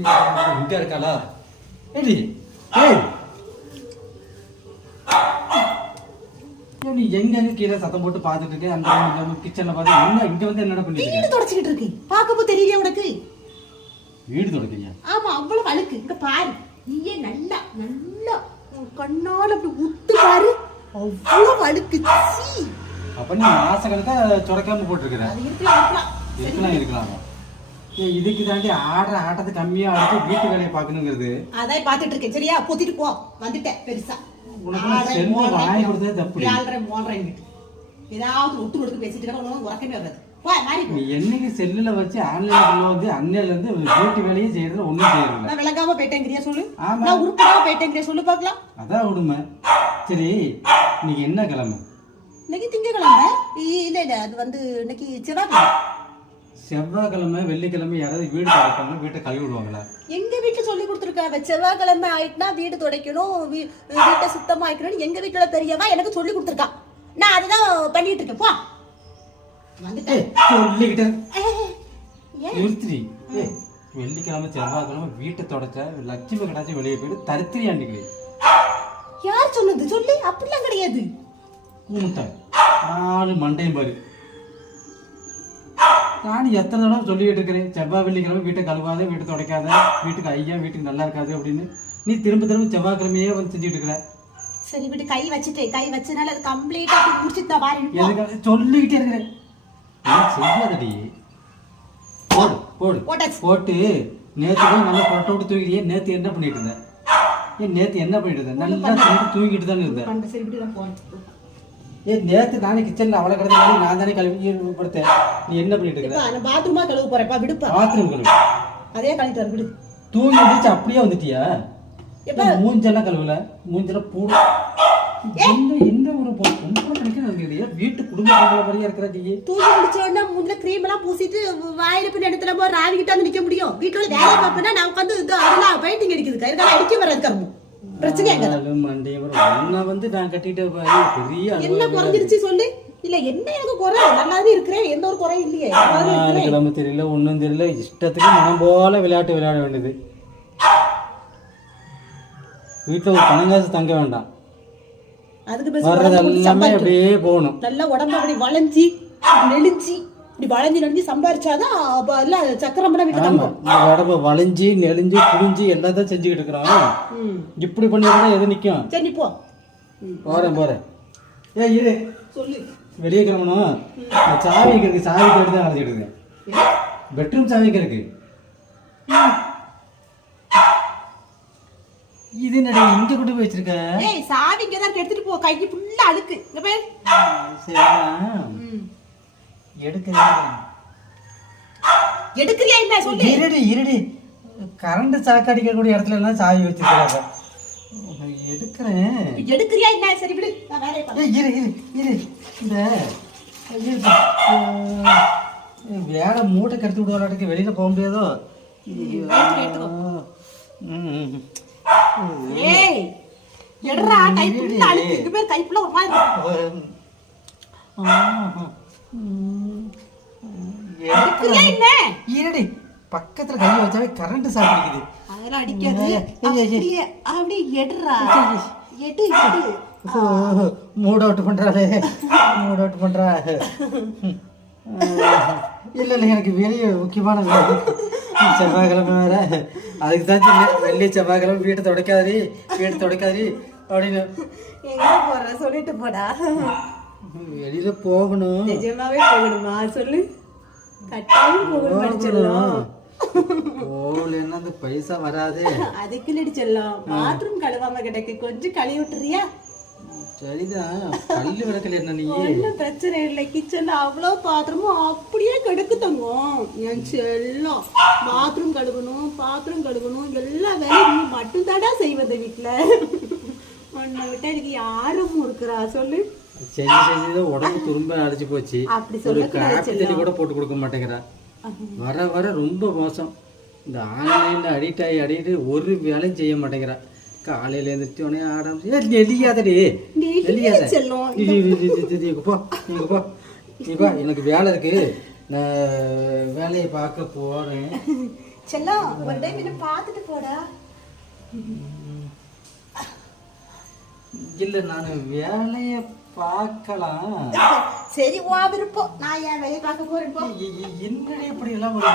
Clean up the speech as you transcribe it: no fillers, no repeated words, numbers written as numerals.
இங்க இருக்காளா? ஏடி ஏய் நீ எங்க கீழே சத்தம் போட்டு பாத்துட்டு இருக்க? அந்த கிச்சன்ல பாத்து என்ன இங்க வந்து என்னடா பண்ணிட்டு வீடு தொடச்சிட்டு இருக்கு. பாக்கப்போ தெரியலையா உனக்கு? வீடு தொடக்கீங்க? ஆமா, அவ்வளவு அழுக்கு. இங்க பாரு, நீயே நல்லா நல்லா கண்ணால அப்படி உத்து பாரு, அவ்வளவு அழுக்கு. அப்ப நீ மாசக்கணக்கா சுரக்காம போட்டுருக்கிற. அது இருக்கலாம் இருக்கலாம். இதுக்கு தாண்டி ஆடுற ஆட்டத்தை கம்மியா ஆடிட்டு வீட்டு வேலையை பாக்கணுங்கிறது. அதான் பாத்துட்டு இருக்கேன். சரியா, பொத்திட்டு போ. வந்துட்டேன் பெருசா. வாங்கி கொடுத்தது தப்பு. ஏதாவது ஒட்டு கொடுத்து பேசிட்டு உறக்கமே வராது. நீ என்னைக்கு செல்லுல வச்சு ஆன்லைன்ல வந்து அன்னையில இருந்து வீட்டு வேலையே செய்யறது ஒண்ணும் செய்யறது. நான் விளங்காம போயிட்டேங்கிறியா சொல்லு? நான் உருப்படாம போயிட்டேங்கிறியா சொல்லு பாக்கலாம். அதான் உண்மை. சரி, இன்னைக்கு என்ன கிழமை? இன்னைக்கு திங்கக்கிழமை. இல்ல இல்ல, அது வந்து இன்னைக்கு செவ்வாய்க்கிழமை. செவ்வாய்க்கிழமை வெள்ளிக்கிழமை யாராவது வீடு துடைப்பாங்க, வீட்டை கழுவி விடுவாங்களா? எங்க வீட்டுல சொல்லி கொடுத்துருக்காங்க. செவ்வாய்க்கிழமை ஆயிட்டுனா வீடு துடைக்கணும், வீட்டை சுத்தமா ஆக்கணும். எங்க வீட்டுல தெரியவா எனக்கு சொல்லி கொடுத்துருக்கா. நான் அதுதான் பண்ணிட்டு இருக்கேன். போ சொல்லிக்கிட்டேன். வெள்ளிக்கிழமை செவ்வாய்க்கிழமை வீட்டை தொடச்ச லட்சுமி கடாச்சும் வெளியே போயிட்டு தரித்திரி ஆண்டிக்கிறேன். யார் சொன்னது சொல்லி? அப்படிலாம் கிடையாது. கூமுட்டை நாலு மண்டையும் பாரு. நான் எத்தனை தடவை சொல்லிட்டு இருக்கிறேன், செவ்வாய் வெள்ளிக்கிழமை வீட்டை கழுவாத, வீட்டை துடைக்காத, வீட்டுக்கு ஐயா வீட்டுக்கு நல்லா இருக்காது அப்படின்னு. நீ திரும்ப திரும்ப செவ்வாய்க்கிழமையே வந்து செஞ்சுட்டு இருக்கிற. சரி விட்டு, கை வச்சுட்டேன். கை வச்சனால அது கம்ப்ளீட்டா முடிச்சுட்டா பாரு. சொல்லிக்கிட்டே இருக்கிறேன். செய்யாதடி. போடு போடு போட்டு நேற்று போய் நல்லா கொட்டை விட்டு தூக்கிட்டியே. நேற்று என்ன பண்ணிட்டு இருந்தேன்? நேற்று என்ன பண்ணிட்டு இருந்தேன்? நல்லா தூங்கிட்டு தானே இருந்தேன். நேற்று நானே கிச்சன்ல அவளை கிடந்த நான் தானே கழுவி கொடுத்தேன். நீ என்ன பண்ணிட்டு இருக்க? பாத்ரூமா கழுவு போறப்பா, விடுப்பா. பாத்ரூம் கழுவு. அதே கழுவிட்டு வர விடு. தூங்கி எந்திரிச்சு அப்படியே வந்துட்டியா? மூஞ்செல்லாம் கழுவுல, மூஞ்செல்லாம் பூடு. என்ன ஒரு வீட்டு குடும்ப மாதிரியா இருக்கிற. தூங்கி முடிச்ச உடனே மூஞ்சில கிரீம் எல்லாம் பூசிட்டு வாயில பின் இடத்துல போய் ராவிக்கிட்டு வந்து நிக்க முடியும்? வீட்டோட வேலை பார்ப்பேன்னா நான் உட்காந்து அதெல்லாம் பெயிண்டிங் அடிக்குது. கைகால அடிக்க வராது. கரும்பு பிரச்சனை வந்து நான் கட்டிட்டு பெரிய என்ன குறைஞ்சிருச்சு சொல்லு. இல்ல என்ன எனக்கு குறை? நல்லாவே இருக்கிறேன், எந்த ஒரு குறையும் இல்லையே. கிழமை தெரியல, ஒன்னும் தெரியல. இஷ்டத்துக்கு மனம் போல விளையாட்டு விளையாட வேண்டியது. வீட்டுல ஒரு பணங்காசு தங்க வேண்டாம். அதுக்கு எல்லாமே அப்படியே போகணும். நல்லா உடம்பு அப்படி வளைஞ்சி நெளிஞ்சி இப்படி வளைஞ்சு நெளிஞ்சு சம்பாரிச்சாதான் எல்லாம் சக்கரம்லாம் வீட்டு தங்கும். உடம்பு வளைஞ்சி நெளிஞ்சு குடிஞ்சு எல்லாத்தையும் செஞ்சுக்கிட்டு இருக்கிறோம். இப்படி பண்ணிருந்தா எது நிக்கும்? சரி போ. போறேன். இரு சொல்லு. வெளியே கிளம்பணும். சாவிக்கு இருக்கு, சாவிக்கு எடுத்து அழைச்சிட்டு இருக்கேன். பெட்ரூம் சாவிக்கு இருக்கு. இது என்னடா இங்க கொண்டு போய் வச்சிருக்க? ஏய், சாவி இங்க தான் எடுத்துட்டு போ. கை ஃபுல்லா அழுக்கு. இங்க பாரு. சரிடா. எடுக்கறியா என்ன சொல்லு. இருடி. கரண்ட் சாக்கு அடிக்க கூடிய இடத்துல எல்லாம் சாவி வச்சிருக்காங்க. எடுக்கறியா என்ன? சரி விடு, நான் வேலைய பாக்கிறேன். இரு. இந்த வேலை மூட்டை கட்டி விடுவாளாட்டுக்கு வெளியில போக முடியாதோ? ஏய், எடுறா. கை ஃபுல்லா அழுக்கு. இங்க பாரு, கை ஃபுல்லா ஒரு மாதிரி. இருடி. பக்கத்துல கையை வச்சாவே கரண்ட் சாப்பிடுது. அதெல்லாம் அடிக்காது. அப்படியே எடுறா. எடு. மூட் அவுட் பண்றாளே. இல்ல எனக்கு வெளியே முக்கியமான வேலை. செவ்வாய்க்கிழமை வேற. அதுக்கு தான் வெள்ளி செவ்வாய்க்கிழமை வீட்டை துடைக்காது அப்படின்னு. எங்க போற சொல்லிட்டு போடா. வெளியில போகணும். நிஜமாவே போகணுமா சொல்லு? கட்டாயம் போகணும் சொல்லலாம். போகலன்னா அந்த பைசா வராது. அதுக்கு இல்லடி செல்லம். பாத்ரூம் கழுவாம கிடக்கு, கொஞ்சம் கழுவி விட்டுறியா? சரிதான். பல்லு விளக்கல என்ன நீ? ஒன்னும் பிரச்சனை இல்லை. கிச்சன்ல அவ்வளோ பாத்திரமும் அப்படியே கெடுக்கு தங்கும். என் செல்லம் பாத்ரூம் கழுவணும் எல்லா வேலையும் நீ மட்டும் தாடா செய்வது வீட்டுல. உன்னை விட்டா எனக்கு யாரும் இருக்கிறா சொல்லு? செஞ்சு உடம்பு துரும்ப அடைச்சு போச்சு. அப்படி ஒரு காப்பி தண்ணி கூட போட்டு கொடுக்க மாட்டேங்கிறா. வர ரொம்ப மோசம். இந்த ஆன்லைன்ல அடிக்ட் ஆகி ஒரு வேலையும் செய்ய மாட்டேங்கிறா. காலையில எழுந்துட்டு உடனே ஆரம்பிச்சு எலியாதடி. போ. எனக்கு வேலை இருக்கு, நான் வேலையை பார்க்க போறேன். செல்லம் ஒரு டைம் என்ன பார்த்துட்டு போடா. இல்ல நான் வேலைய பார்க்கலாம். சரி வா விருப்பம், நான் என் வேலையை பார்க்க போறேன். என்னடி இப்படி எல்லாம் ஒரு